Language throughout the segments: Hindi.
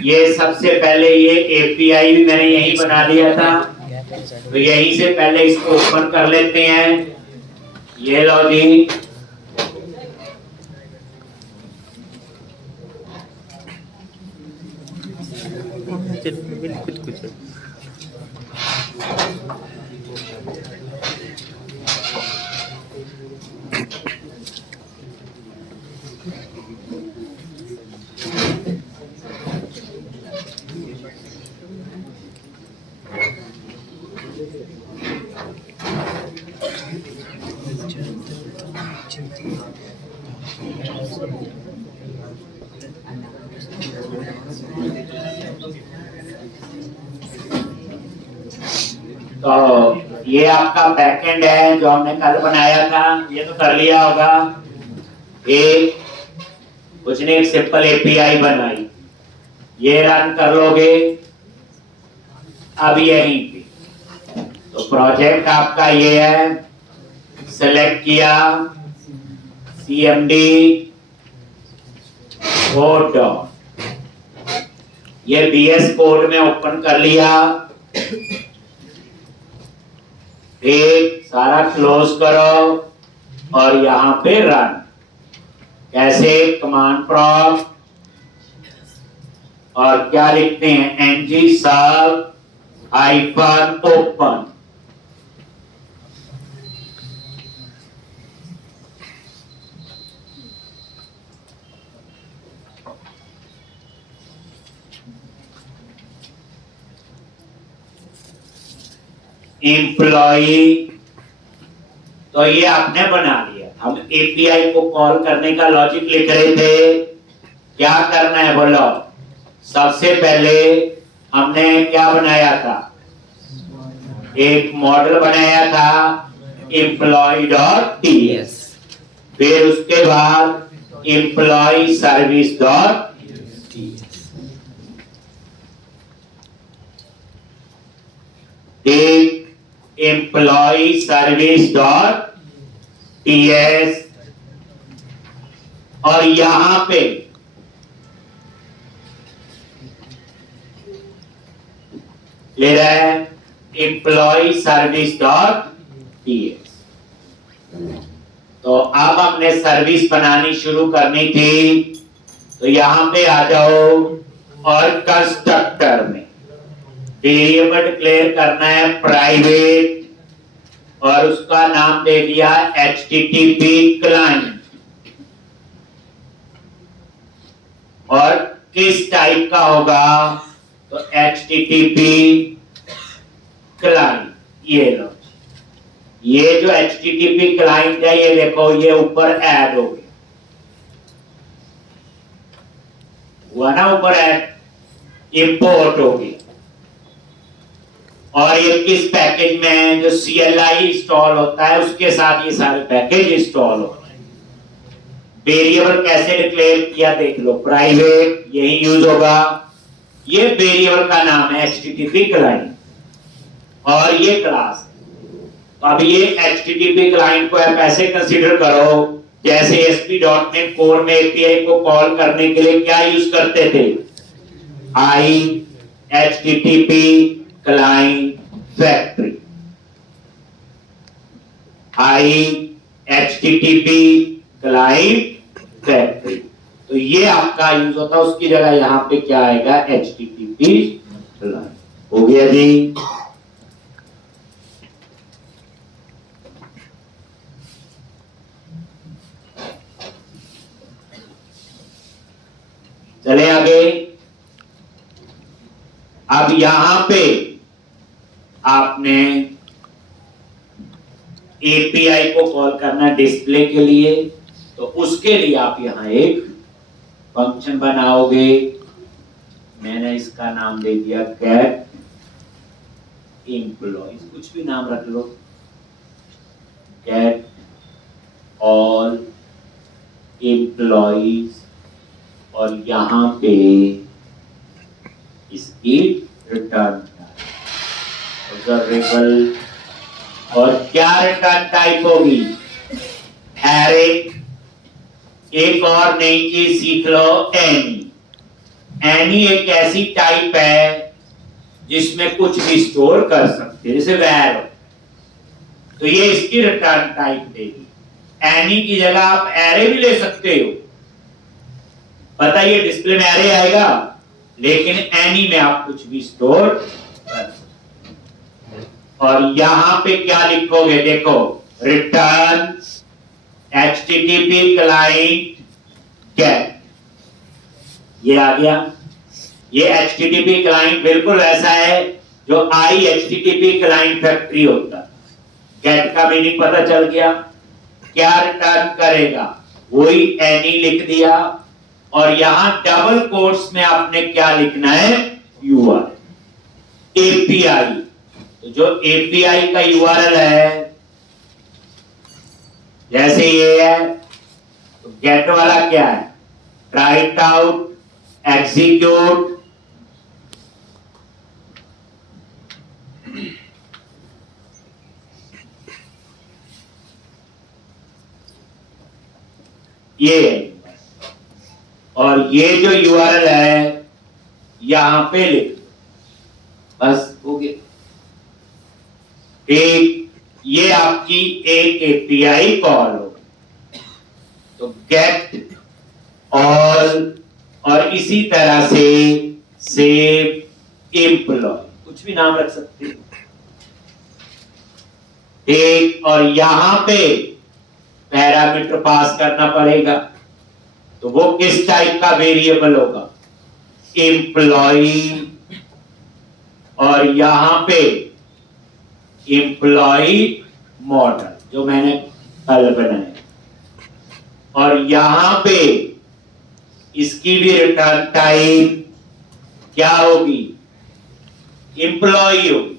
ये सबसे पहले ये एपीआई भी मैंने यही बना दिया था, तो यहीं से पहले इसको ओपन कर लेते हैं। ये लो जी, कुछ कुछ तो ये आपका बैकएंड है जो हमने कल बनाया था, ये तो कर लिया होगा। एक कुछ नहीं, एक सिंपल एपीआई बनाई, ये रन कर लोगे अब यहीं पे। तो प्रोजेक्ट आपका ये है, सेलेक्ट किया सीएमडी कोड, ये बीएस कोड में ओपन कर लिया। एक सारा क्लोज करो और यहां पे रन। कैसे? कमांड प्रॉम्प्ट और क्या लिखते हैं, ng sub hyphen open. Employee, तो ये आपने बना लिया। हम एपीआई को कॉल करने का लॉजिक लिख रहे थे, क्या करना है बोलो। सबसे पहले हमने क्या बनाया था, एक मॉडल बनाया था employee.ts, फिर उसके बाद employee service.ts, एक employee service.ts, और यहां पे ले रहा है employee service.ts। तो अब हमने सर्विस बनानी शुरू करनी थी, तो यहां पे आ जाओ और कंस्ट्रक्टर में वेरिएबल डिक्लेयर करना है प्राइवेट, और उसका नाम दे दिया http क्लाइंट। और किस टाइप का होगा, तो http क्लाइंट। ये लो, ये जो http क्लाइंट है, ये देखो ये ऊपर ऐड हो गया, हुआ ना ऊपर ऐड, इंपोर्ट हो गया। और ये किस पैकेज में है, जो CLI इंस्टॉल होता है उसके साथ ये सारे पैकेज इंस्टॉल होते हैं। वेरिएबल कैसे डिक्लेयर किया देख लो, प्राइवेट यही यूज होगा, ये वेरिएबल का नाम है http क्लाइंट, और ये क्लास। तो अब ये http क्लाइंट को आप ऐसे कंसीडर करो जैसे ASP.NET कोर में एपीआई को कॉल करने के लिए क्या यूज करते थे, I http client factory, I http client factory. तो ये आपका यूज होता है, उसकी जगह यहां पे क्या आएगा, http क्लाइंट। हो गया जी। चले आगे। अब यहां पे आपने एपीआई को कॉल करना डिस्प्ले के लिए, तो उसके लिए आप यहां एक फंक्शन बनाओगे। मैंने इसका नाम दे दिया गेट एम्प्लॉइज, कुछ भी नाम रख लो, गेट ऑल एम्प्लॉइज, और यहां पे इसकी रिटर्न ऑब्जर्वेबल, और क्या रिटर्न टाइप होगी, एरे। एक और नई चीज सीख लो, एनी। एनी एक ऐसी टाइप है जिसमें कुछ भी स्टोर कर सकते हैं, जैसे वैर, तो ये इसकी रिटर्न टाइप देगी। एनी की जगह आप एरे भी ले सकते हो, पता ये डिस्प्ले में एरे आएगा, लेकिन एनी में आप कुछ भी स्टोर कर सकते हो। और यहां पे क्या लिखोगे, देखो, रिटर्न HTTP क्लाइंट गेट, ये आ गया। ये HTTP क्लाइंट बिल्कुल वैसा है जो HTTP क्लाइंट फैक्ट्री होता है। गेट का मीनिंग पता चल गया, क्या रिटर्न करेगा, वही एनी लिख दिया। और यहां डबल कोट्स में आपने क्या लिखना है, URL API। तो जो API का URL है, जैसे ये है, तो गेट वाला क्या है, ट्राई इट आउट, एग्जीक्यूट, ये है। और ये जो URL है यहां पे लिख दो, बस हो गया। एक ये आपकी एक API कॉल हो, तो गेट ऑल, और इसी तरह से सेव एम्प्लॉय, कुछ भी नाम रख सकते हो। एक और यहां पे पैरामीटर पास करना पड़ेगा, तो वो किस टाइप का वेरिएबल होगा, एम्प्लॉई, और यहां पे एम्प्लॉई मॉडल जो मैंने कल बनाया, और यहां पे इसकी भी रिटर्न टाइप क्या होगी, एम्प्लॉई होगी।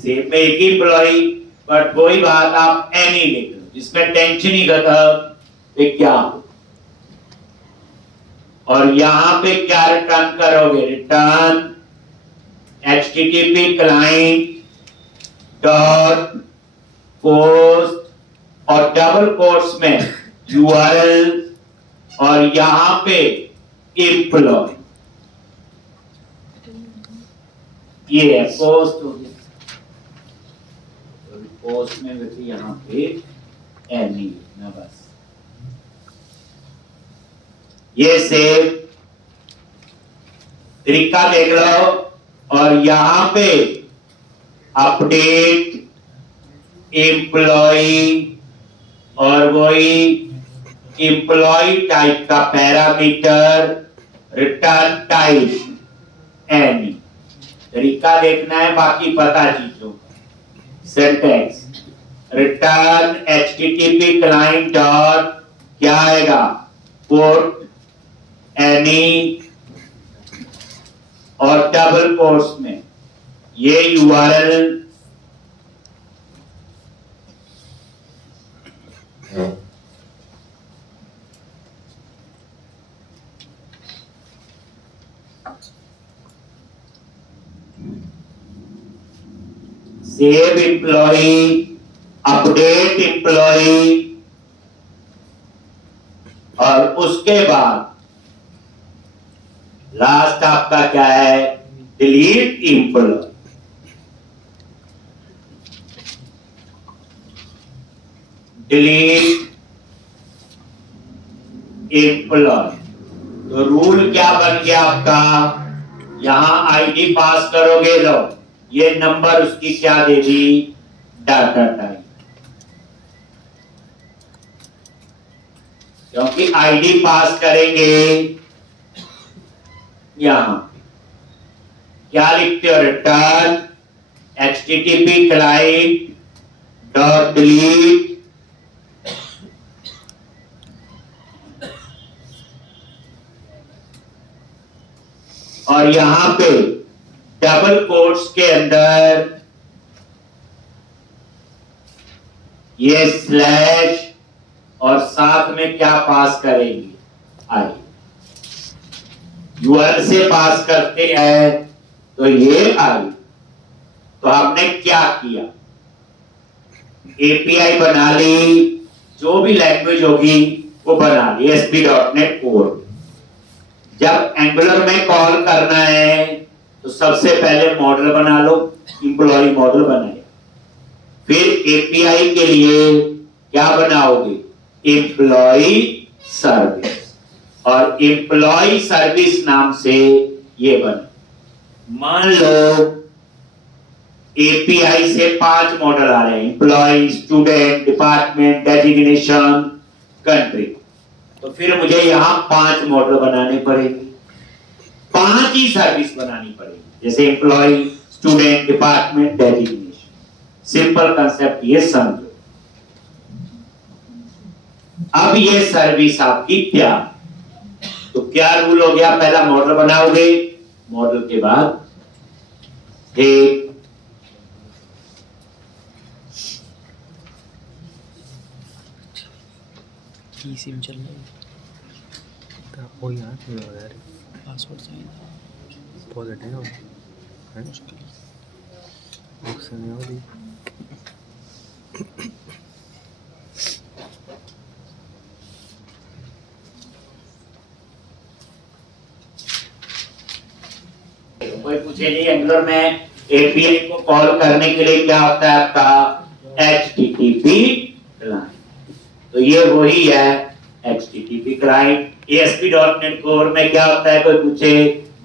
सेम में एक एम्प्लॉई, बट वही बात आप एनी लिख लो, जिसमें टेंशन ही खत्म, क्या हो। और यहां पे क्या रिटर्न करोगे, return HTTP client dot post, और डबल कोट्स में URL, और यहां पे एम्प्लॉय, ये है पोस्ट हो गया। पोस्ट में वैसे यहां पे एनी ना, बस ये सेव तरीका देख लो। और यहां पे अपडेट एम्प्लॉई, और वही एम्प्लॉई टाइप का पैरामीटर, रिटर्न टाइप एनी। तरीका देखना है, बाकी पता चीजों का। Syntax, return HTTP client dot क्या आएगा, पोर्ट एनी, और डबल कोट्स में ये URL, save employee, update employee, और उसके बाद लास्ट आपका क्या है, डिलीट एम्प्लॉय। डिलीट एम्प्लॉय, तो रूल क्या बन गया आपका, यहां ID पास करोगे, लो ये नंबर उसकी क्या दे दी, डाटा टाइप, क्योंकि ID पास करेंगे। यहां क्या लिखते हो, return HTTP client dot delete, और यहां पे डबल कोट्स के अंदर ये स्लैश, और साथ में क्या पास करेंगे, आई। URL से पास करते हैं तो ये आई। तो हमने क्या किया, API बना ली, जो भी लैंग्वेज होगी वो बना ली, ASP.NET कोर। जब एंगुलर में कॉल करना है तो सबसे पहले मॉडल बना लो, एम्प्लॉय मॉडल बनाए, फिर एपीआई के लिए क्या बनाओगे, एम्प्लॉय सर्विस, और एम्प्लॉय सर्विस नाम से ये बने। मान लो एपीआई से 5 मॉडल आ रहे हैं, employee, student, department, designation, country, तो फिर मुझे यहां 5 मॉडल बनाने पड़ेंगे, 5 ही सर्विस बनानी पड़ेगी, जैसे employee, student, department, designation. Simple concept ये समझो। अब ये सर्विस आपकी क्या, तो क्या रूल हो गया, पहला मॉडल बनाओगे, मॉडल के बाद एक सिम चल रहा है वो यार पासवर्ड चाहिए पॉजिटिव है मुश्किल ऑप्शन है वाली कोई पूछे नहीं, एंगुलर में एपीआई को कॉल करने के लिए क्या होता है आपका एचटीटीपी क्लाइंट, तो ये वही है एचटीटीपी क्लाइंट। ASP.NET कोर में क्या होता है, कोई पूछे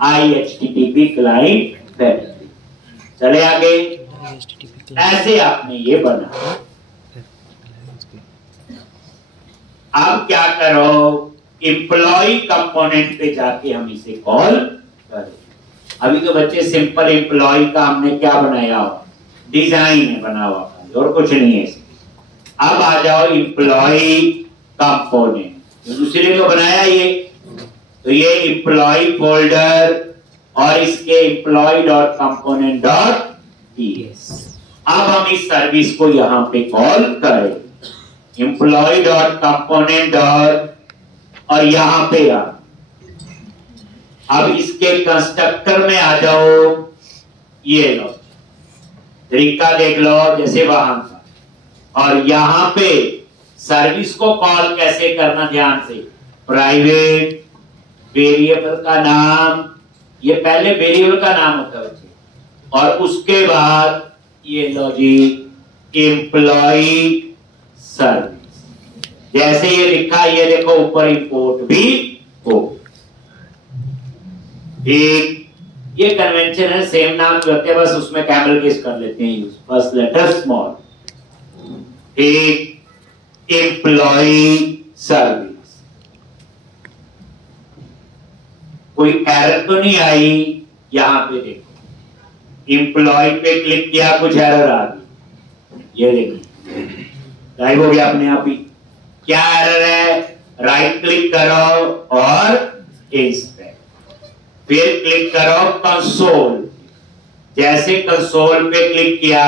IHTTP क्लाइंट फैमिली। चले आगे, ऐसे आपने ये बना। अब क्या करो, एम्प्लॉय कंपोनेंट पे जाके हम इसे कॉल करें। अभी तो बच्चे सिंपल एम्प्लॉय का हमने क्या बनाया, डिजाइन है बना हुआ, और कुछ नहीं है इसमें। अब आ जाओ एम्प्लॉय कंपोनेंट, दूसरे को बनाया ये, तो ये एम्प्लॉय फोल्डर और इसके employee dot component dot TS. अब हम इस सर्विस को यहां पे कॉल करें, एम्प्लॉय डॉट कंपोनेंट डॉट, और यहां पे अब इसके कंस्ट्रक्टर में आ जाओ, ये लो तरीका देख लो जैसे वहां का, और यहां पे सर्विस को कॉल कैसे करना, ध्यान से, प्राइवेट वेरिएबल का नाम, ये पहले वेरिएबल का नाम होता है बच्चे, और उसके बाद ये लो जी एम्प्लॉय सर्विस, जैसे ये लिखा, ये देखो ऊपर इंपोर्ट भी हो। एक ये कन्वेंशन है, सेम नाम जो होते हैं बस उसमें कैमल केस कर लेते हैं यूज, फर्स्ट लेटर स्मॉल, एक एम्प्लॉय सर्विस। कोई एरर तो नहीं आई, यहां पे देखो एम्प्लॉय पे क्लिक किया, कुछ एरर आ गई, ये देखो गायब हो गया अपने आप ही। क्या एरर है, राइट क्लिक करो और इंस्पेक्ट, फिर क्लिक करो कंसोल, जैसे कंसोल पे क्लिक किया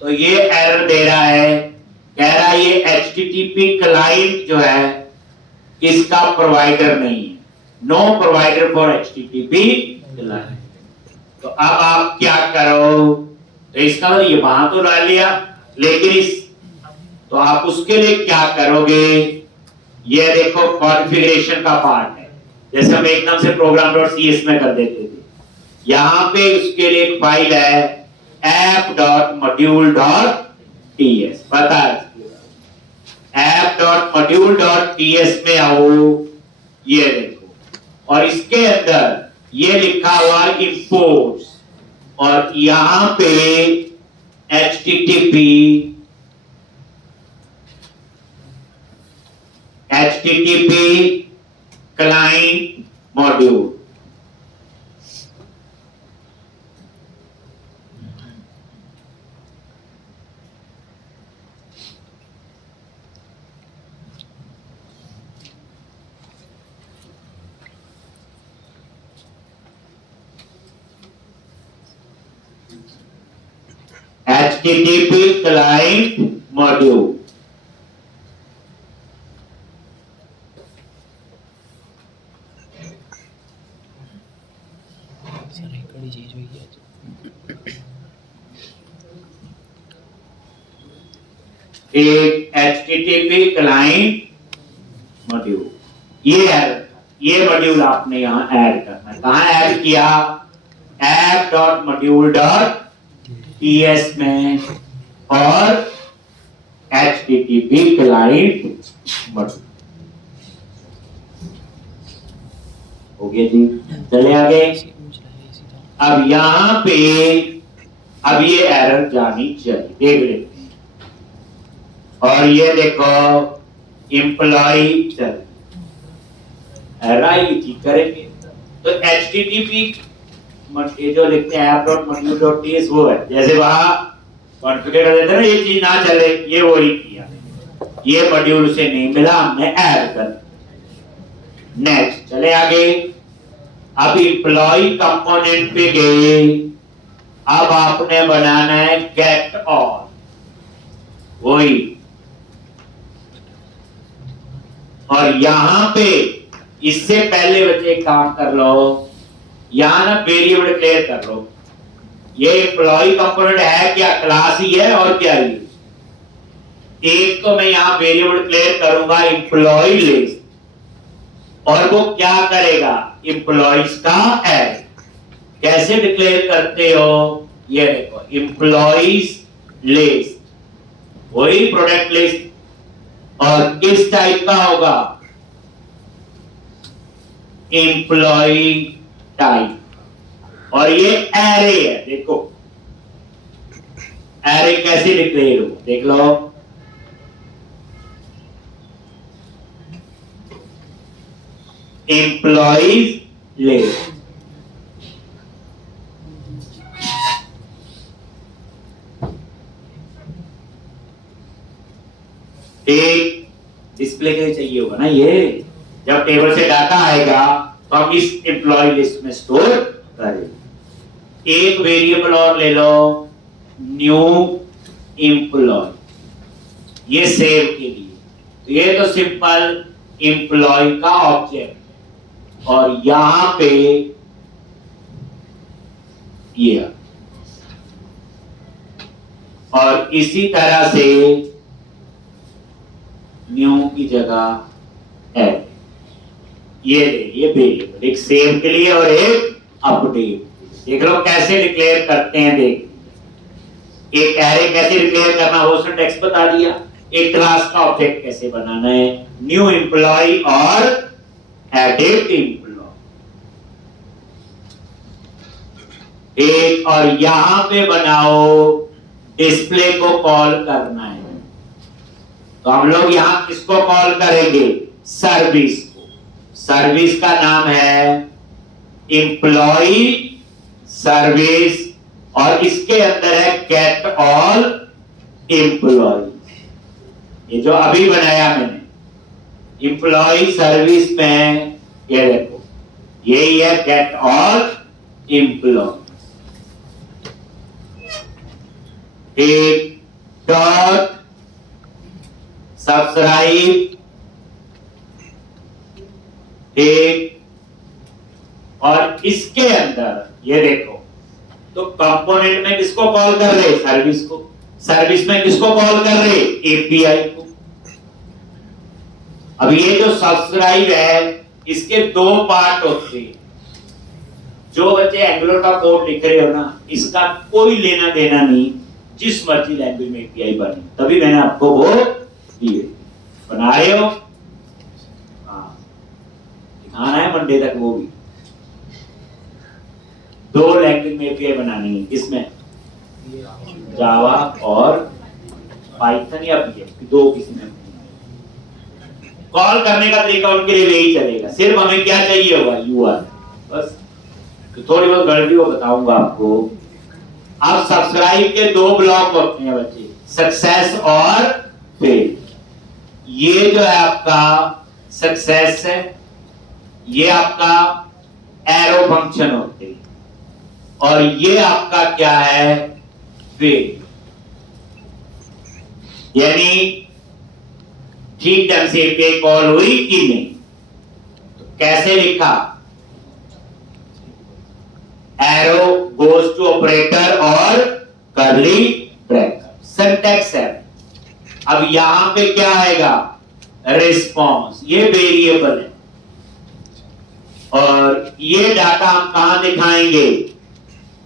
तो ये एरर दे रहा है, कह रहा है ये HTTP क्लाइंट जो है इसका प्रोवाइडर नहीं है, no provider for HTTP client. तो अब आप क्या करो, तो इसका मतलब ये वहां तो ला लिया, लेकिन इस, तो आप उसके लिए क्या करोगे, ये देखो कॉन्फ़िगरेशन का पार्ट है, जैसे हम एकदम से program.cs में कर देते थे, यहां पे उसके लिए एक फाइल है app.module.ts, पता है app.module.ts में आओ, ये देखो, और इसके अंदर ये लिखा हुआ इंपोर्ट्स, और यहां पे HTTP client module, HTTP client module. कड़ी चीज हुई है, एक HTTP क्लाइंट मॉड्यूल, ये ये मॉड्यूल आपने यहाँ ऐड करना है। कहाँ ऐड किया? app.module.ts में और http क्लाइंट मॉड्यूल। हो गया जी, चले आगे। अब यहाँ पे अब ये एरर जानी चाहिए, देख लेते हैं। और ये देखो एम्प्लॉय चल एरर ठीक करेंगे तो http ये जो लिखते हैं app.module.ts वो है, जैसे वहां कॉन्फ़िगर कर देते हैं ना, ये चीज ना चले, ये वो ही किया, ये मॉड्यूल से नहीं मिला, हमने ऐड कर। नेक्स्ट चले आगे। अब एम्प्लॉय कंपोनेंट पे गए, अब आपने बनाना है गेट ऑल, वही। और यहां पे इससे पहले बच्चे काम कर लो, यहां ना वेरिएबल डिक्लेयर कर लो। ये एम्प्लॉय कंपोनेंट है क्या? क्लास ही है और क्या है? एक तो मैं यहां वेरिएबल डिक्लेयर करूंगा एम्प्लॉय लिस्ट, और वो क्या करेगा? एम्प्लॉइज का एरे। कैसे डिक्लेयर करते हो? ये देखो एम्प्लॉइज लिस्ट, वही प्रोडक्ट लिस्ट, और किस टाइप का होगा? एम्प्लॉय टाइप, और ये एरे है। देखो एरे कैसे डिक्लेयर हो, देख लो। एम्प्लॉइज लिस्ट, एक डिस्प्ले के लिए चाहिए होगा ना, ये जब टेबल से डाटा आएगा तो हम इस एम्प्लॉय लिस्ट में स्टोर करें। एक वेरिएबल और ले लो, न्यू एम्प्लॉय, ये सेव के लिए। तो ये तो सिंपल एम्प्लॉय का ऑब्जेक्ट, और यहां पे ये, और इसी तरह से न्यू की जगह ऐड। ये वेरिएबल, एक सेव के लिए और एक अपडेट। देख लो कैसे डिक्लेयर करते हैं, देख। एक एरे कैसे डिक्लेयर करना, वो सिंटैक्स बता दिया। एक क्लास का ऑब्जेक्ट कैसे बनाना है, न्यू एम्प्लॉय और एडिट एम्प्लॉय। एक और यहां पे बनाओ, डिस्प्ले को कॉल करना है, तो हम लोग यहां किसको कॉल करेंगे? सर्विस को। सर्विस का नाम है एम्प्लॉय सर्विस, और इसके अंदर है गेट ऑल एम्प्लॉय। ये जो अभी बनाया मैंने एम्प्लॉय सर्विस में, ये देखो यही है गेट ऑल एम्प्लॉय। एक डॉट सब्सक्राइब, एक, और इसके अंदर ये देखो, तो कंपोनेंट में किसको कॉल कर रहे? सर्विस को। सर्विस में किसको कॉल कर रहे? एपीआई को। अब ये जो सब्सक्राइब है, इसके दो पार्ट होते हैं। जो बच्चे एंगुलर का कोड लिख रहे हो ना, इसका कोई लेना देना नहीं, जिस मर्जी लैंग्वेज में एपीआई बने, तभी मैंने आपको वो दिए। बना रहे हो, हाँ, दिखाना है मंडे तक। वो भी दो लैंग्वेज में एपीआई बनानी है, किसमें? जावा और पाइथन या पीएचपी, दो किसी में। कॉल करने का तरीका उनके लिए यही चलेगा, सिर्फ हमें क्या चाहिए होगा? यूआरएल, बस। तो थोड़ी बहुत गलती वो बताऊंगा आपको। अब सब्सक्राइब के दो ब्लॉक होते हैं बच्चे, सक्सेस और फेल। ये जो है आपका सक्सेस है, ये आपका एरो फंक्शन होते हैं, और ये आपका क्या है? फेल। यानी ठीक ढंग से एपीआई कॉल हुई कि नहीं। तो कैसे लिखा? एरो गोज टू ऑपरेटर और कर्ली ब्रैकेट, सिंटैक्स है। अब यहां पे क्या आएगा? रिस्पॉन्स। ये वेरिएबल है, और ये डाटा हम कहां दिखाएंगे,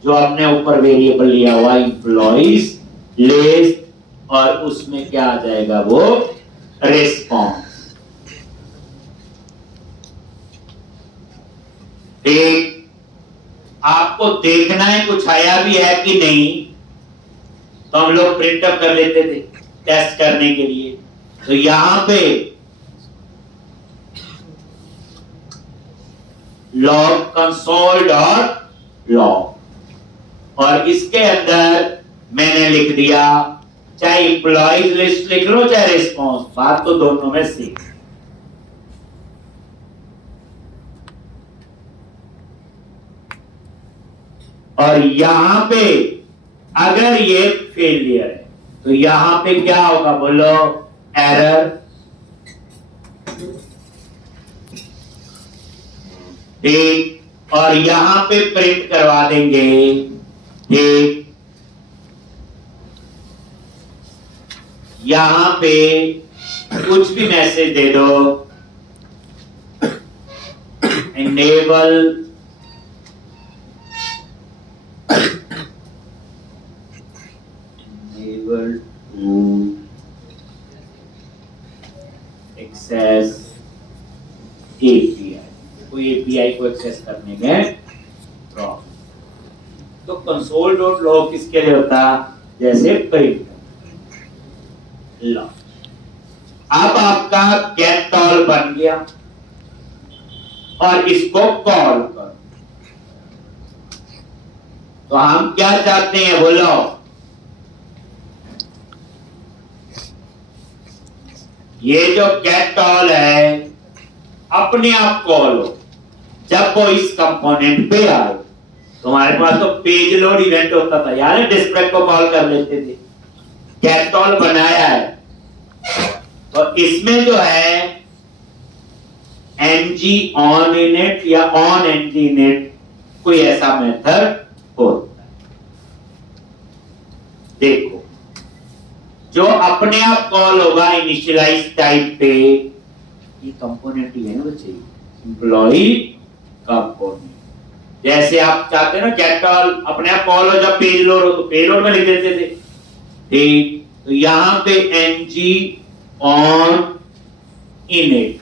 जो हमने ऊपर वेरिएबल लिया हुआ एम्प्लॉइज लिस्ट, और उसमें क्या आ जाएगा, वो रिस्पॉन्स। ठीक, आपको देखना है कुछ आया भी है कि नहीं, तो हम लोग प्रिंट अप कर लेते थे टेस्ट करने के लिए। तो यहां पे लॉग कंसोल डॉट लॉग, और इसके अंदर मैंने लिख दिया, चाहे एम्प्लॉइज लिस्ट लिख लो चाहे रिस्पॉन्स, बात तो दोनों में से। और यहां पे अगर ये फेलियर है तो यहां पे क्या होगा, बोलो, एरर। ठीक, और यहां पे प्रिंट करवा देंगे। ठीक, यहां पे कुछ भी मैसेज दे दो, enable to access API, कोई API को एक्सेस करने में प्रॉब्लम, तो कंसोल डॉट लॉग किसके लिए होता, जैसे प्रिंट लो। अब आपका गेट ऑल बन गया और इसको कॉल करो। तो हम क्या चाहते हैं, बोलो, ये जो गेट ऑल है अपने आप कॉल हो जब वो इस कंपोनेंट पे आए। तुम्हारे पास तो पेज लोड इवेंट होता था यार, डिस्प्ले को कॉल कर लेते थे, गेट ऑल बनाया है। तो इसमें जो है ng on init या on ng init कोई ऐसा मेथड होता है। देखो, जो अपने आप कॉल होगा इनिशियलाइज टाइप पे, ये कंपोनेंट ही है ना बच्चे, एम्प्लॉई कंपोनेंट। जैसे आप चाहते हैं ना गेट ऑल अपने आप कॉल हो जब पेज लोड हो, तो पेज लोड में लिख देते थे। ठीक, तो यहां पे ng on init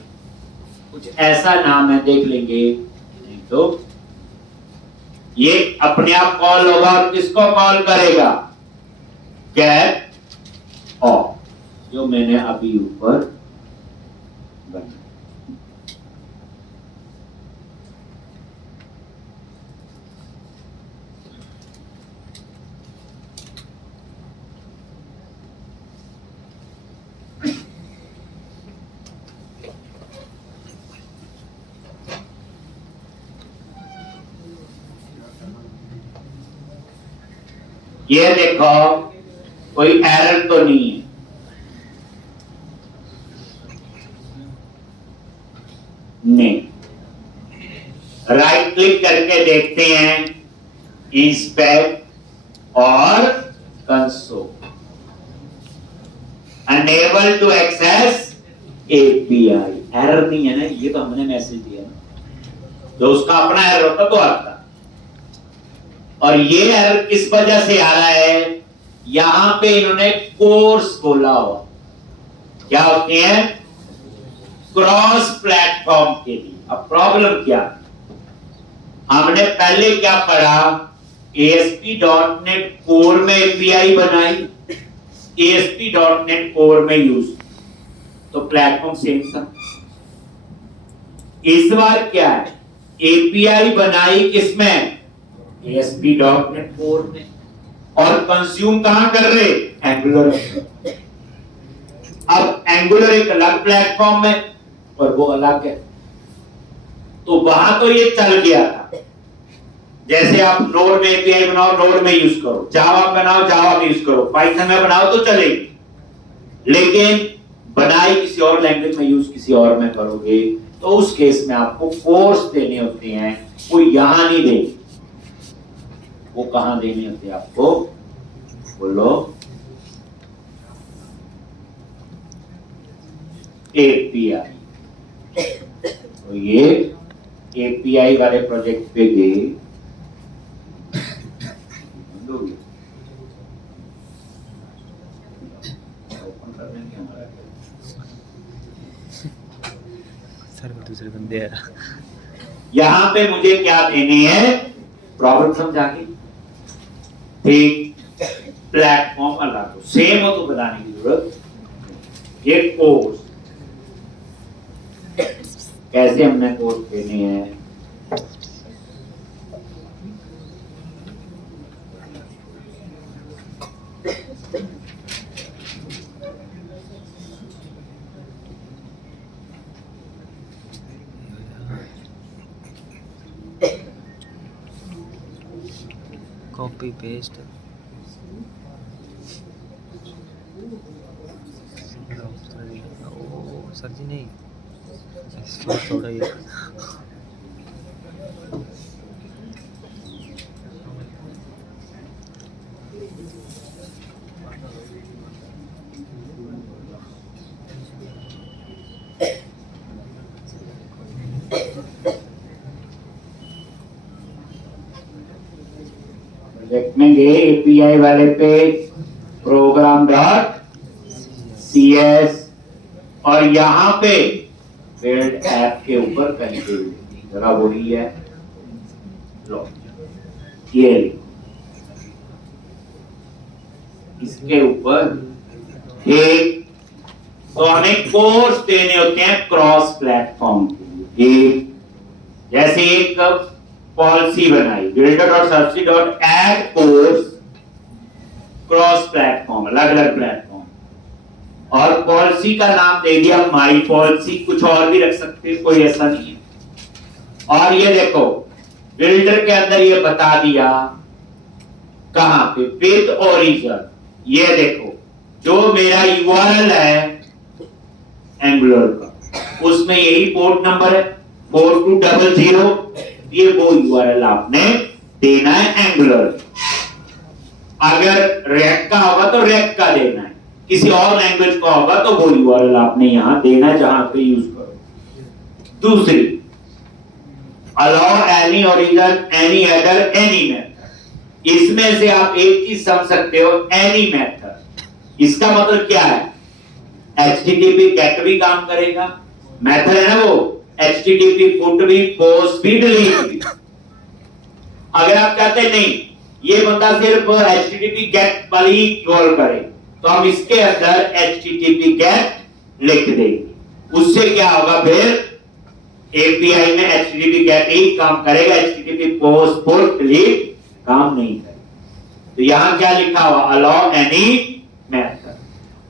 कुछ ऐसा नाम है, देख लेंगे। नहीं तो ये अपने आप कॉल होगा और किसको कॉल करेगा, गेट ऑल, जो मैंने अभी ऊपर बनाया। ये देखो, कोई एरर तो नहीं है, नहीं। राइट क्लिक करके देखते हैं, इंस्पेक्ट और console, unable to access API. Error नहीं है ना, ये तो हमने मैसेज दिया ना, तो उसका अपना एरर होता तो आता। और ये एरर किस वजह से आ रहा है, यहां पे इन्होंने कोर्स बोला हुआ। क्या होते हैं, क्रॉस प्लेटफॉर्म के लिए। अब प्रॉब्लम क्या, हमने पहले क्या पढ़ा, ASP.NET कोर में एपीआई बनाई, ASP.NEट कोर में यूज, तो प्लेटफॉर्म सेम था। इस बार क्या है, एपीआई बनाई किसमें, ASP.NEट कोर में, और कंज्यूम कहां कर रहे, एंगुलर। अब एंगुलर एक अलग प्लेटफॉर्म है और वो अलग है, तो वहां तो ये चल गया था। जैसे आप नोड में एपीआई बनाओ, नोड में यूज करो, जावा बनाओ, जावा में यूज करो, पाइथन में बनाओ तो चलेगी। लेकिन बनाई किसी और लैंग्वेज में, यूज किसी और में करोगे, तो उस केस में आपको कोर्स देने होते हैं, वो यहां नहीं देंगे। वो कहां देने होते हैं आपको, बोलो, एपीआई। तो ये एपीआई वाले प्रोजेक्ट पे गए, बंद हो गया, ओपन करने नहीं आ रहा है। सर वो दूसरे बंदे आ यहाँ पे मुझे क्या देने हैं, प्रॉब्लम समझा के, ठीक, प्लेटफॉर्म अलग हो, सेम हो तो बताने की जरूरत, ये कोर्स कैसे हमने कोर्स देने हैं, कॉपी पेस्ट ओ सर जी नहीं थोड़ा ही प्रोजेक्ट में गए एपीआई वाले पे, प्रोग्राम डॉट CS, और यहाँ पे बिल्ड ऐप के ऊपर कनेक्टिविटी जरा वही है, लो ये इसके ऊपर एक, तो हमें कोर्स देने होते हैं क्रॉस प्लेटफॉर्म के लिए, जैसे एक पॉलिसी बनाई, builder.subsidy.add कोर्स क्रॉस प्लेटफॉर्म, अलग अलग प्लेटफॉर्म, और पॉलिसी का नाम दे दिया माई पॉलिसी, कुछ और भी रख सकते हैं, कोई ऐसा नहीं है। और ये देखो बिल्डर के अंदर ये बता दिया कहां पे, विद ओरिजिन, ये देखो जो मेरा यूआरएल है एंगुलर का, उसमें यही पोर्ट नंबर है 4200, ये वो यूआरएल आपने देना है एंगुलर। अगर रेक का होगा तो रेक का देना है, किसी और लैंग्वेज का होगा तो वो यूआरएल आपने यहां देना है जहां पे यूज करो। दूसरी, allow any origin any other any method, इसमें से आप एक चीज समझ सकते हो, एनी मेथड, इसका मतलब क्या है, HTTP गेट भी काम करेगा, मेथड है ना वो, HTTP पुट भी, पोस्ट भी, डिलीट भी। अगर आप कहते हैं नहीं ये बंदा सिर्फ HTTP गेट वाली ही कॉल करे, तो हम इसके अंदर HTTP गेट लिख देंगे, उससे क्या होगा, फिर API में HTTP गेट ही काम करेगा, HTTP पोस्ट पुट डिलीट काम नहीं करेगा। तो यहां क्या लिखा हुआ, अलाउ एनी मेथड।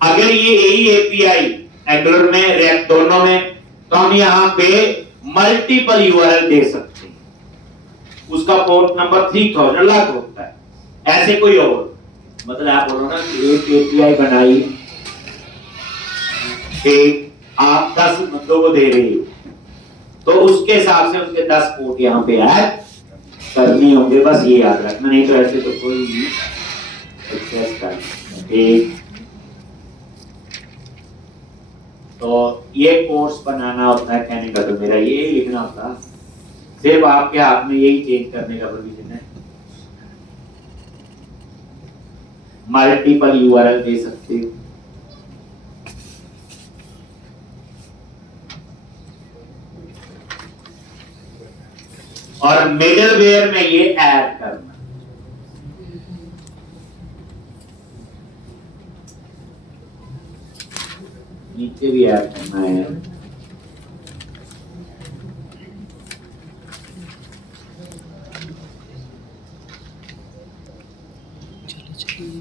अगर ये यही API एंगुलर में रेक दोनों में, तो हम यहां पे मल्टीपल यूआरएल दे सकते हैं, उसका पोर्ट नंबर 3000 अलग होता है, ऐसे कोई और, मतलब आप बोलो ना एक API बनाई, एक आप 10 बंदों को दे रहे हो, तो उसके हिसाब से उसके 10 पोर्ट यहां पे ऐड करने होंगे, बस ये याद रखना, नहीं तो ऐसे तो कोई नहीं एक्सेस कर। एक तो ये कोर्स बनाना होता है, कहने का तो मेरा ये लिखना होता है, सिर्फ आपके हाथ में यही चेंज करने का प्रोविजन है, मल्टीपल यूआरएल दे सकते हो। और मिडलवेयर में ये ऐड करना, नीचे भी ऐड करना है, चलो चलिए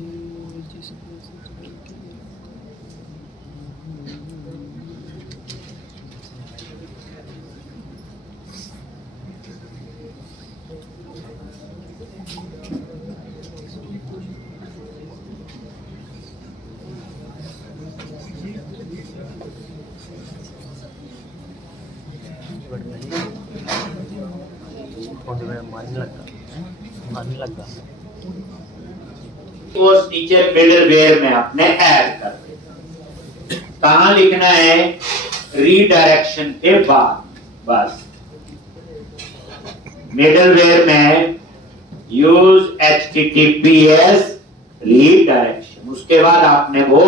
मारने लगा कोर्स टीचर मिडलवेयर में आपने ऐड कर देना। कहां लिखना है, रीडायरेक्शन के बाद, बस मिडलवेयर में यूज HTTPS रीडायरेक्शन, उसके बाद आपने वो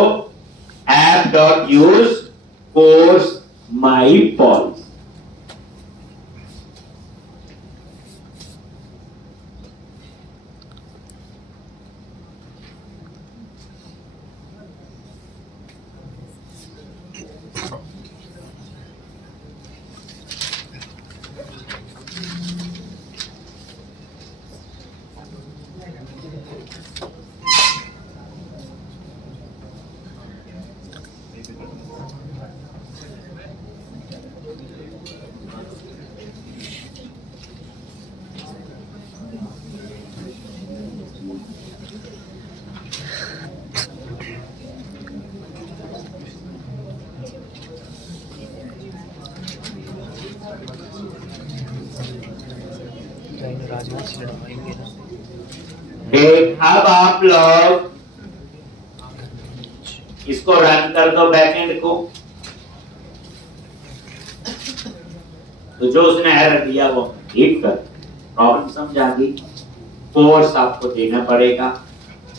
app.use course my policy। Rajnath से लड़वाएंगे ना। अब आप लोग इसको रन कर दो बैकएंड को, तो जो उसने एरर दिया वो ठीक कर, प्रॉब्लम समझ आ गई। कोर्स आपको देना पड़ेगा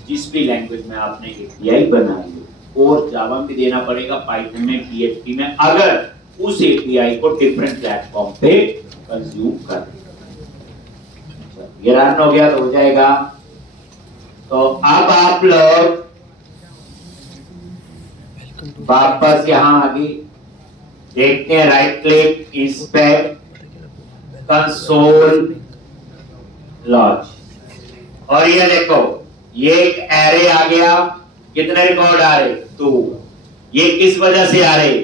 जिस भी लैंग्वेज में आपने एपीआई बनाई है, कोर्स जावा में देना पड़ेगा, पाइथन में, PHP में, अगर उस एपीआई को डिफरेंट प्लेटफॉर्म पे कंज्यूम कर। ये रन हो गया तो हो जाएगा। तो अब आप लोग वापस यहाँ आगे देखते हैं, right click, inspect, console launch, और ये देखो ये एक एरे आ गया। कितने रिकॉर्ड आ रहे? 2। ये किस वजह से आ रहे?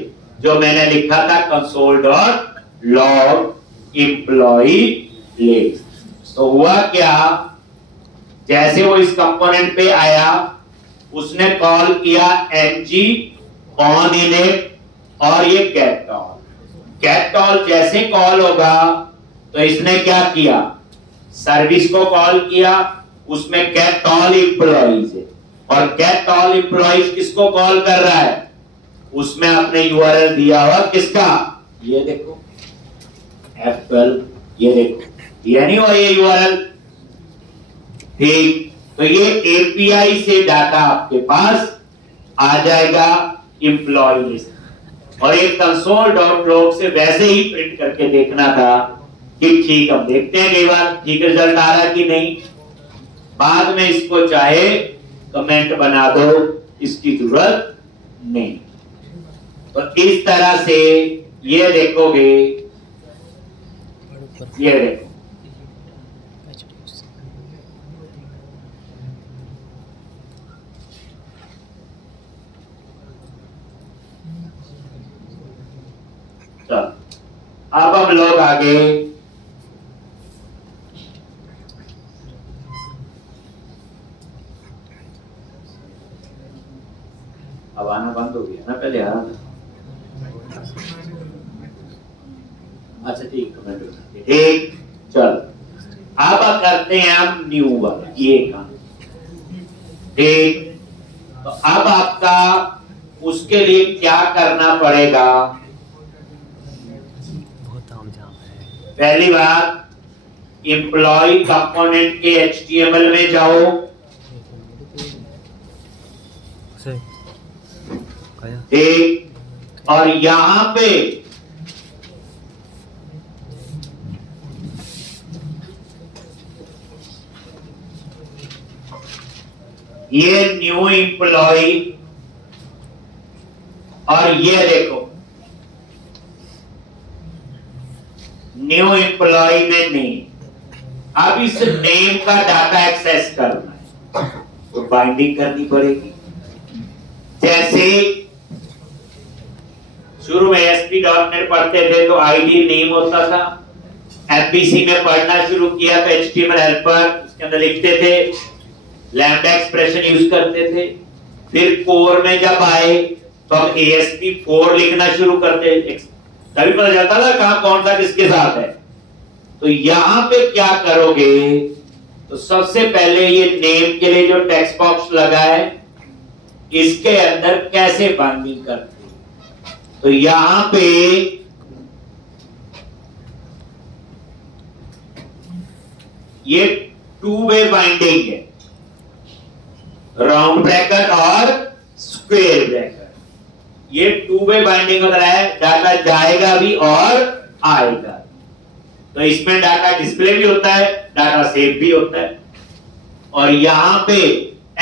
जो मैंने लिखा था console dot log employee list. तो हुआ क्या, जैसे वो इस कंपोनेंट पे आया उसने कॉल किया ng on init और ये get all। get all जैसे कॉल होगा तो इसने क्या किया, सर्विस को कॉल किया, उसमें get all employees है, और get all employees किसको कॉल कर रहा है, उसमें आपने URL दिया हुआ किसका, ये देखो F12, ये देखो ये नहीं हुआ ये URL, ठीक। तो ये एपीआई से डाटा आपके पास आ जाएगा एम्प्लॉय लिस्ट, और एक कंसोल डॉट लॉग से वैसे ही प्रिंट करके देखना था कि ठीक, अब देखते हैं कई बार ठीक रिजल्ट आ रहा कि नहीं। बाद में इसको चाहे कमेंट बना दो, इसकी जरूरत नहीं। तो इस तरह से ये देखोगे, ये देखो अब हम लोग आगे अब आना बंद हो गया ना, पहले आ रहा था। अच्छा ठीक, ठीक, चल अब करते हैं हम न्यू वाला ये काम, ठीक। तो अब आपका उसके लिए क्या करना पड़ेगा, पहली बात एम्प्लॉय कंपोनेंट के HTML में जाओ, ठीक, और यहां पे ये न्यू एम्प्लॉय, और ये देखो न्यू एम्प्लॉय में नेम। अब इस नेम का डाटा एक्सेस करना है तो बाइंडिंग करनी पड़ेगी। जैसे शुरू में ASP.NET पढ़ते थे तो आईडी नेम होता था, MVC में पढ़ना शुरू किया तो HTML हेल्पर उसके अंदर लिखते थे, लैम्बडा एक्सप्रेशन यूज करते थे। फिर कोर में जब आए तो हम ASP4 लिखना शुरू करते, तभी पता चलता था कहां कौन सा किसके साथ है। तो यहां पे क्या करोगे, तो सबसे पहले ये नेम के लिए जो टेक्स्ट बॉक्स लगा है इसके अंदर कैसे बाइंडिंग करते, तो यहां पे ये टू वे बाइंडिंग है, राउंड ब्रैकेट और स्क्वायर ब्रैकेट। ये टू वे बाइंडिंग होता है, डाटा जाएगा भी और आएगा। तो इसमें डाटा डिस्प्ले भी होता है, डाटा सेव भी होता है। और यहां पे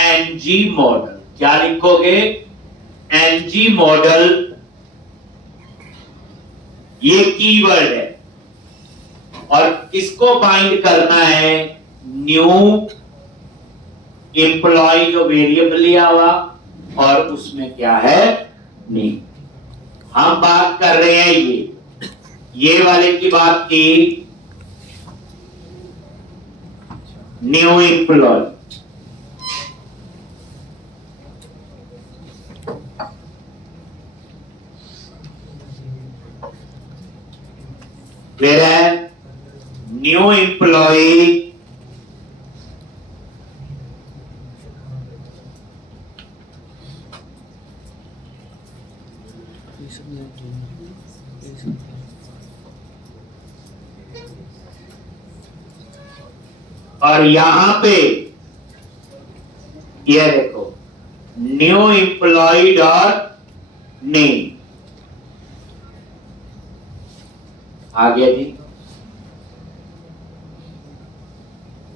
एनजी मॉडल, क्या लिखोगे? एनजी मॉडल, ये कीवर्ड है। और किसको बाइंड करना है? न्यू एम्प्लॉय जो वेरिएबल लिया हुआ और उसमें क्या है? नहीं, हम बात कर रहे हैं ये वाले की बात की, न्यू एम्प्लॉय। फिर है न्यू एम्प्लॉय और यहां पे ये देखो न्यू एम्प्लॉय डॉट नेम आ गया जी,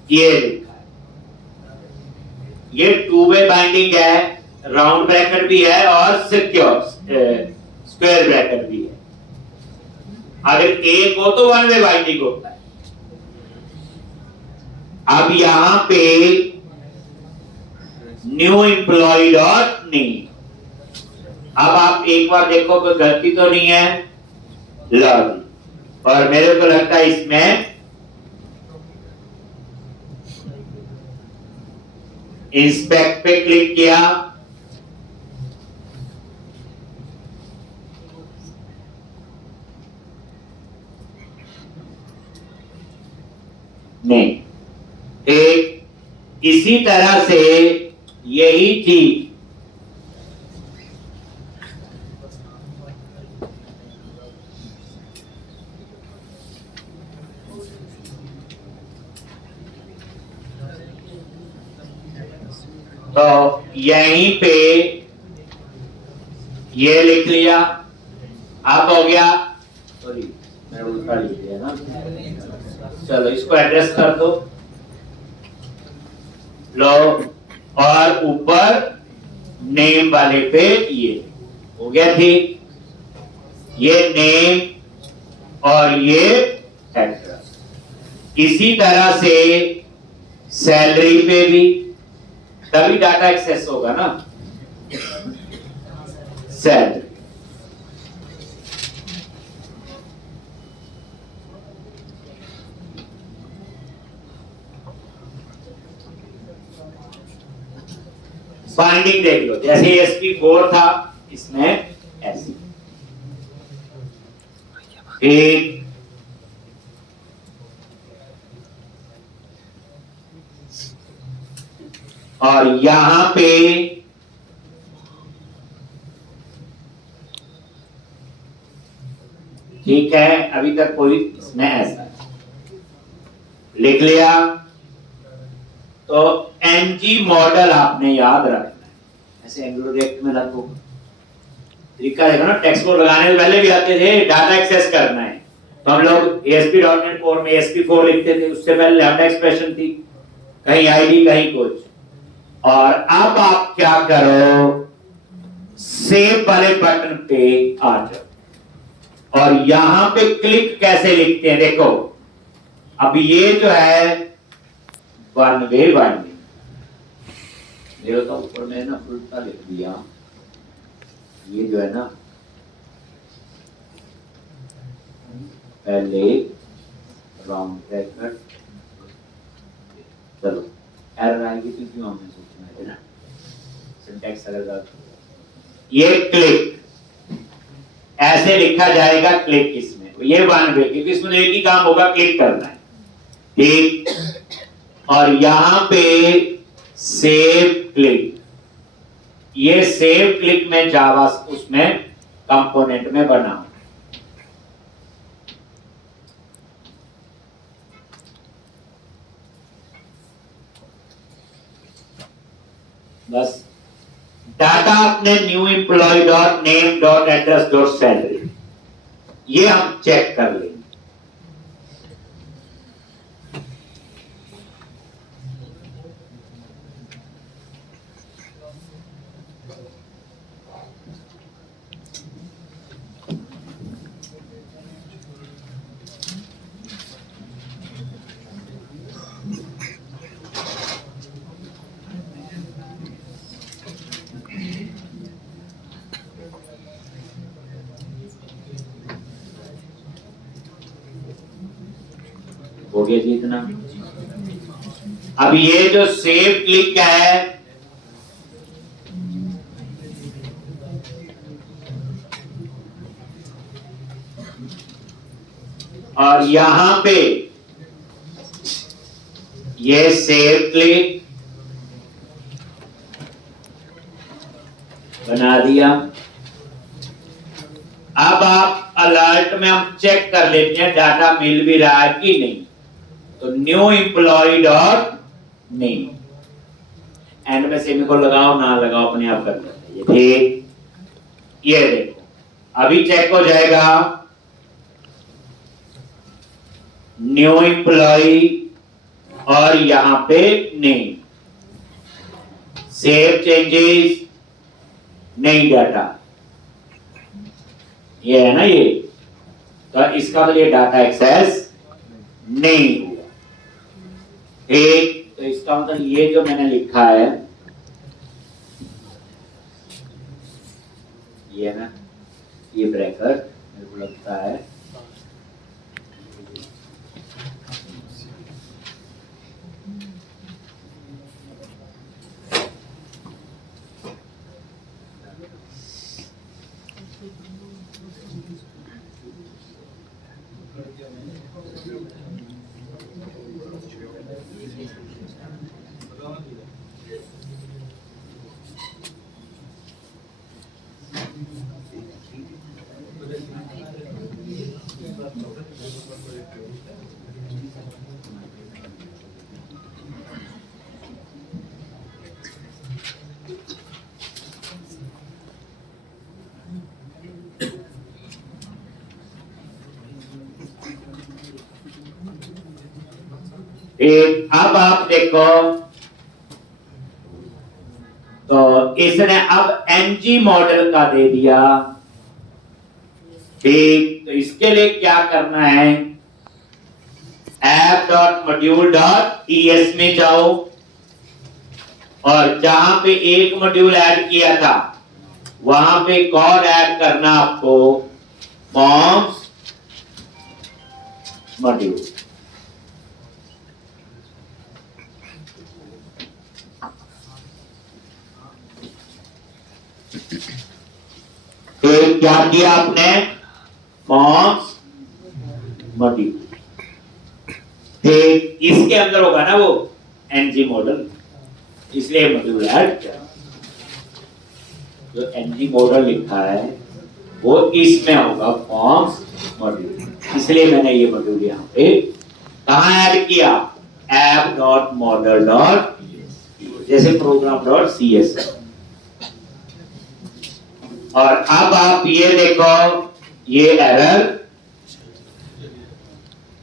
ये लिखा है। ये टू वे बाइंडिंग है, राउंड ब्रैकेट भी है और सिक्योर स्क्वायर ब्रैकेट भी है। अगर एक हो तो वन वे बाइंडिंग होता है। अब यहां पे न्यू एम्प्लॉय डॉट नेम, अब आप एक बार देखो कोई गलती तो नहीं है, लॉग। और मेरे को लगता है इसमें इंस्पेक्ट पे क्लिक किया, नहीं, एक इसी तरह से यही चीज तो यहीं पे ये लिख लिया, अब हो गया। सॉरी मैं उल्टा लिख दिया ना, चलो इसको एड्रेस कर दो, लो, और ऊपर नेम वाले पे ये हो गया ठीक। ये नेम और ये एड्रेस। इसी तरह से सैलरी पे भी, तभी डाटा एक्सेस होगा ना, सैलरी। बाइंडिंग देख लो, जैसे SP4 था इसमें ऐसी एक, और यहां पे ठीक है, अभी तक कोई इसमें ऐसा लिख लिया। तो एनजी मॉडल आपने याद रखना है, ऐसे एंग्लो रिएक्ट में रखो। तरीका देखो ना, टेक्स्ट को लगाने से पहले भी आते थे, डाटा एक्सेस करना है तो हम लोग ASP.NET Core में SP4 लिखते थे, उससे पहले लैम्डा एक्सप्रेशन थी, कहीं आईडी कहीं कुछ। और अब आप क्या करो, सेव वाले बटन पे आ जाओ और यहां पे क्लिक कैसे लिखते हैं देखो। अब ये जो है वन वे बाइंडिंग, मेरे तो ऊपर में ना उल्टा लिख दिया, ये जो है ना पहले राउंड ब्रैकेट, चलो एरर आएगी तो क्यों हमने सोचना है ना, सिंटैक्स एरर। ये क्लिक ऐसे लिखा जाएगा, क्लिक इसमें, ये वन वे, क्योंकि इसमें एक ही काम होगा, क्लिक करना है ठीक। और यहां पे सेव क्लिक, ये सेव क्लिक में जावा उसमें कंपोनेंट में बनाओ। बस डाटा अपने new employ dot name dot address dot salary ये हम चेक कर लेंगे। हो गया जी इतना। अब ये जो सेव क्लिक है और यहां पे ये सेव क्लिक बना दिया। अब आप अलर्ट में हम चेक कर लेते हैं डाटा मिल भी रहा है कि नहीं। तो new employ dot name and में सेमीकोलन लगाओ ना लगाओ अपने आप कर लेते हैं। ठीक, ये देखो अभी चेक हो जाएगा न्यू एम्प्लॉय और यहां पे नेम, सेव चेंजेस, नहीं डाटा, ये है ना ये। तो इसका मतलब ये डाटा एक्सेस नहीं हुआ। एक तो इसका मतलब ये जो मैंने लिखा है ये ना, ये ब्रैकेट मेरे को लगता है एक। अब आप देखो तो इसने अब एनजी मॉडल का दे दिया। ठीक, तो इसके लिए क्या करना है, app.module.ts में जाओ और जहां पे एक मॉड्यूल ऐड किया था वहां पे एक और ऐड करना आपको, फॉर्म्स मॉड्यूल। तो क्या किया आपने, फॉर्म्स मॉड्यूल। फिर इसके अंदर होगा ना वो एनजी मॉडल, इसलिए मॉड्यूल ऐड किया। जो एनजी मॉडल लिखा है वो इसमें होगा फॉर्म्स मॉड्यूल, इसलिए मैंने ये मॉड्यूल यहाँ पे कहाँ ऐड किया, app.model. जैसे program.cs। और अब आप ये देखो, ये एरर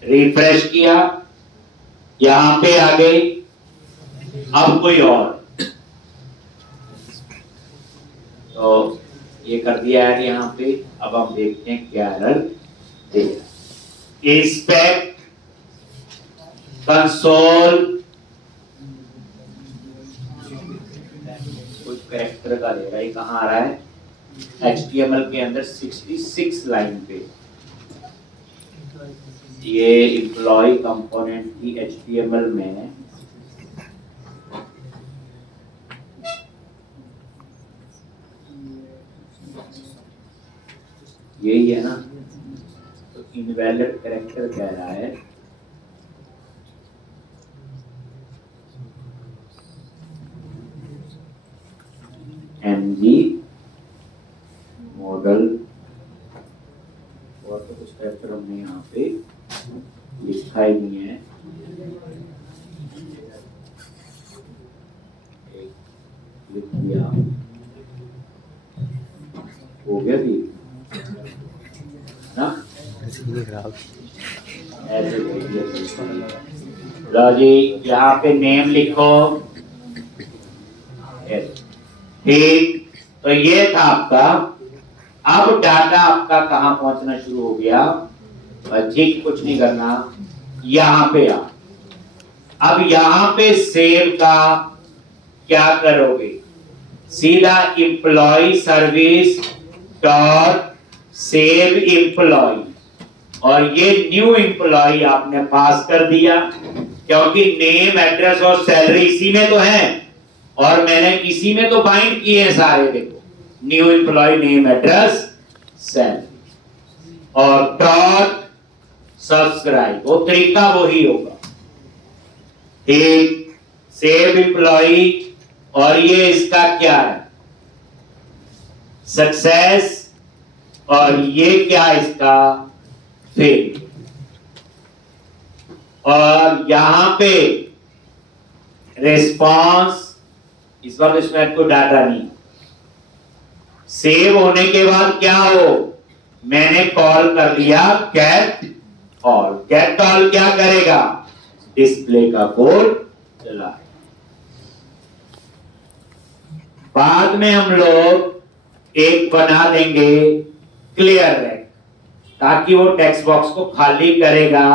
रिफ्रेश किया, यहां पे आ गई। अब कोई और, तो ये कर दिया है यहां पे। अब हम देखते हैं क्या एरर दे रहा है। इंस्पेक्ट कंसोल, कुछ कैरेक्टर का दे रहा है, कहां आ रहा है, HTML के अंदर 66 लाइन पे। ये एम्प्लॉय कंपोनेंट की HTML में यही है ना, तो इनवैलिड कैरेक्टर कह रहा है। एनजी मॉडल और तो कुछ कैरेक्टर हमने यहाँ पे लिखा ही नहीं है। लिख दिया, हो गया भी ना, ऐसे लो जी, यहाँ पे नेम लिखो, ठीक। तो ये था आपका। अब डाटा आपका कहां पहुंचना शुरू हो गया, ठीक, कुछ नहीं करना, यहां पे आ। अब यहां पे सेव का क्या करोगे, सीधा employee service dot save employee, और ये न्यू एम्प्लॉय आपने पास कर दिया, क्योंकि नेम एड्रेस और सैलरी इसी में तो है, और मैंने इसी में तो बाइंड किए हैं सारे। देखो, new employ, name address salary, और डॉट सब्सक्राइब, वो तरीका वही होगा, ठीक। सेव एम्प्लॉय, और ये इसका क्या है, सक्सेस, और ये क्या इसका फेल। और यहां पे रिस्पांस, इस वक्त इसमें कोई डाटा नहीं। सेव होने के बाद क्या हो, मैंने कॉल कर लिया गेट ऑल। गेट ऑल क्या करेगा, डिस्प्ले का कोड चला। बाद में हम लोग एक बना देंगे क्लियर रैक, ताकि वो टेक्स्ट बॉक्स को खाली करेगा।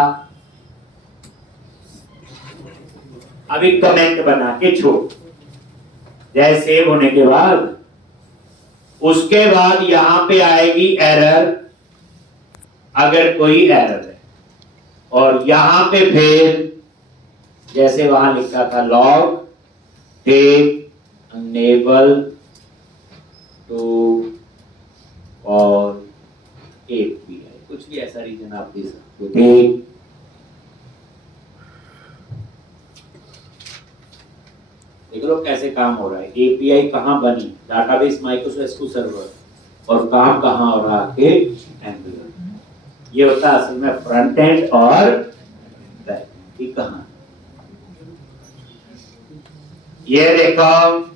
अभी कमेंट बना के छोड़, जैसे सेव होने के बाद, उसके बाद यहां पे आएगी एरर, अगर कोई एरर है, और यहां पे फिर जैसे वहां लिखा था लॉग टेक अनेबल टू और एपीआई, कुछ भी ऐसा रीजन आप दे सकते हो, ठीक। देख लो कैसे काम हो रहा है। एपीआई कहां बनी, डाटाबेस माइक्रोसॉफ्ट एसक्यूएल सर्वर, और काम कहां हो रहा है, एंगुलर। ये होता है असल में फ्रंट एंड और बैक एंड, कहां ये देखो,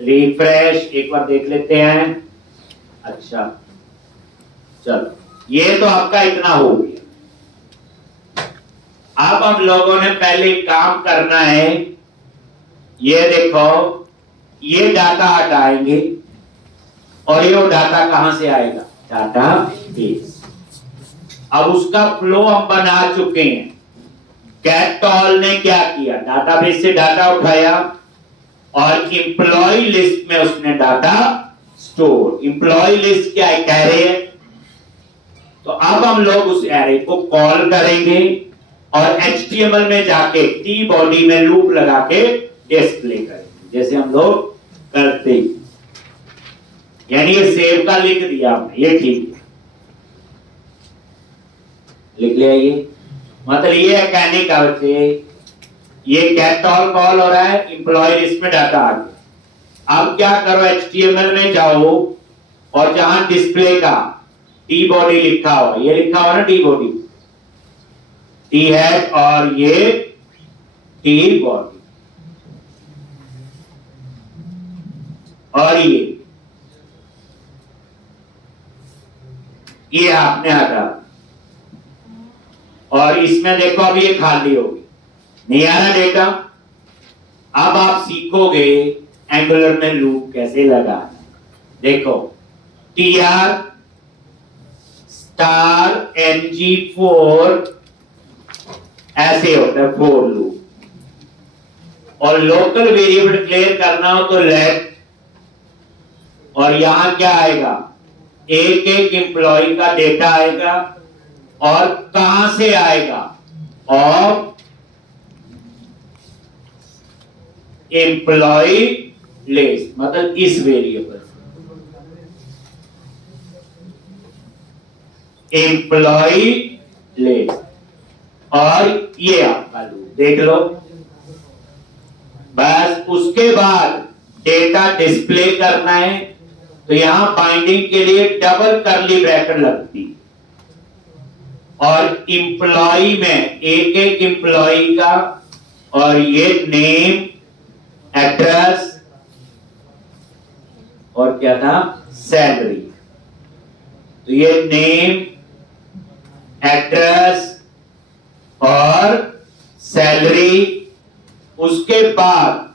रिफ्रेश एक बार देख लेते हैं। अच्छा चलो, ये तो आपका इतना हो गया। अब हम लोगों ने पहले काम करना है, ये देखो, ये डाटा हटाएंगे, और ये डाटा कहां से आएगा, डाटा बेस। अब उसका फ्लो हम बना चुके हैं। गेट ऑल ने क्या किया, डाटाबेस से डाटा उठाया, और एम्प्लॉय लिस्ट में उसने डाटा स्टोर। एम्प्लॉय लिस्ट क्या है, एरे है। तो अब हम लोग उस एरे को कॉल करेंगे, और HTML में जाके टी बॉडी में लूप लगा के डिस्प्ले करेंगे, जैसे हम लोग करते हैं। यानी ये सेव का लिख दिया हमने, ये ठीक है, लिख लिया। ये मतलब ये है कहने का बच्चे, ये गेट ऑल कॉल हो रहा है, एम्प्लॉय लिस्ट में डाटा आ गया। अब क्या करो, HTML में जाओ, और जहां डिस्प्ले का टी बॉडी लिखा हुआ, ये लिखा हुआ ना टी बॉडी, टी हेड, और ये टी बॉडी, और ये आपने हटा, और इसमें देखो अब ये खाली होगी, नहीं आ रहा डेटा। अब आप सीखोगे एंगुलर में लूप कैसे लगाना। देखो, tr स्टार ng4 ऐसे होता है फोर लूप, और लोकल वेरिएबल डिक्लेयर करना हो तो लेट, और यहां क्या आएगा, एक एक एम्प्लॉय का डेटा आएगा, और कहां से आएगा, और एम्प्लॉय लिस्ट, मतलब इस वेरिएबल एम्प्लॉय लिस्ट, और ये आपका लूप देख लो। बस उसके बाद डेटा डिस्प्ले करना है, तो यहां बाइंडिंग के लिए डबल कर्ली ब्रैकेट लगती, और एम्प्लॉय में एक एक एम्प्लॉय का और ये नेम, एड्रेस और क्या था, सैलरी। तो ये नेम, एड्रेस और सैलरी, उसके बाद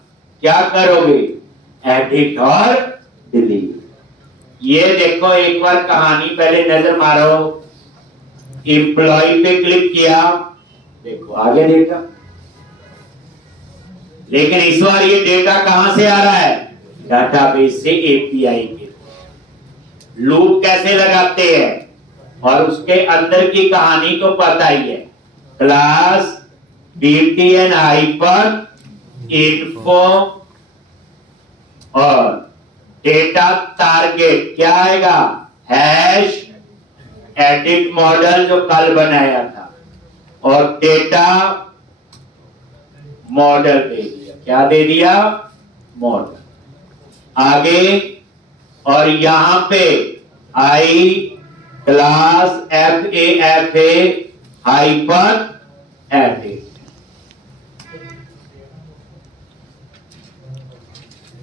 क्या करोगे, एडिट और डिलीट। ये देखो एक बार कहानी पहले नजर मारो। एम्प्लॉय पे क्लिक किया, देखो आगे डेटा, लेकिन इस बार ये डेटा कहां से आ रहा है, डाटाबेस से, एपीआई के। लूप कैसे लगाते हैं और उसके अंदर की कहानी तो पता ही है। क्लास btn हाइपन इन्फो और डेटा टारगेट क्या आएगा, हैश एडिट मॉडल जो कल बनाया था, और डेटा मॉडल दे दिया। क्या दे दिया, मॉडल। आगे और यहां पे आई क्लास FAFA हाइपन एडिट।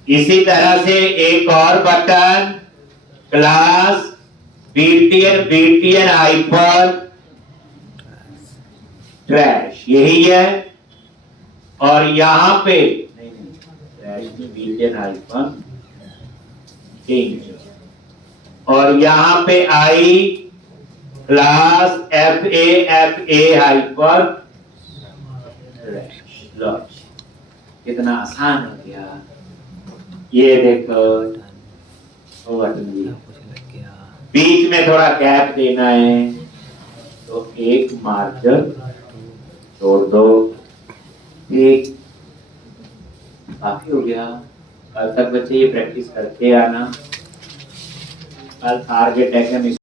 इसी तरह से एक और button, class BTN hyphen trash, यही है। और यहां पे ट्रैश BTN हाइपन चेंज, और यहां पे आई क्लास FAFA हाइपन ट्रैश। लो कितना आसान हो गया। ये देखो वो बटन भी, बीच में थोड़ा गैप देना है तो एक मार्कर छोड़ दो, एक काफी हो गया। कल तक बच्चे ये प्रैक्टिस करते आना। कल टारगेट है कि हम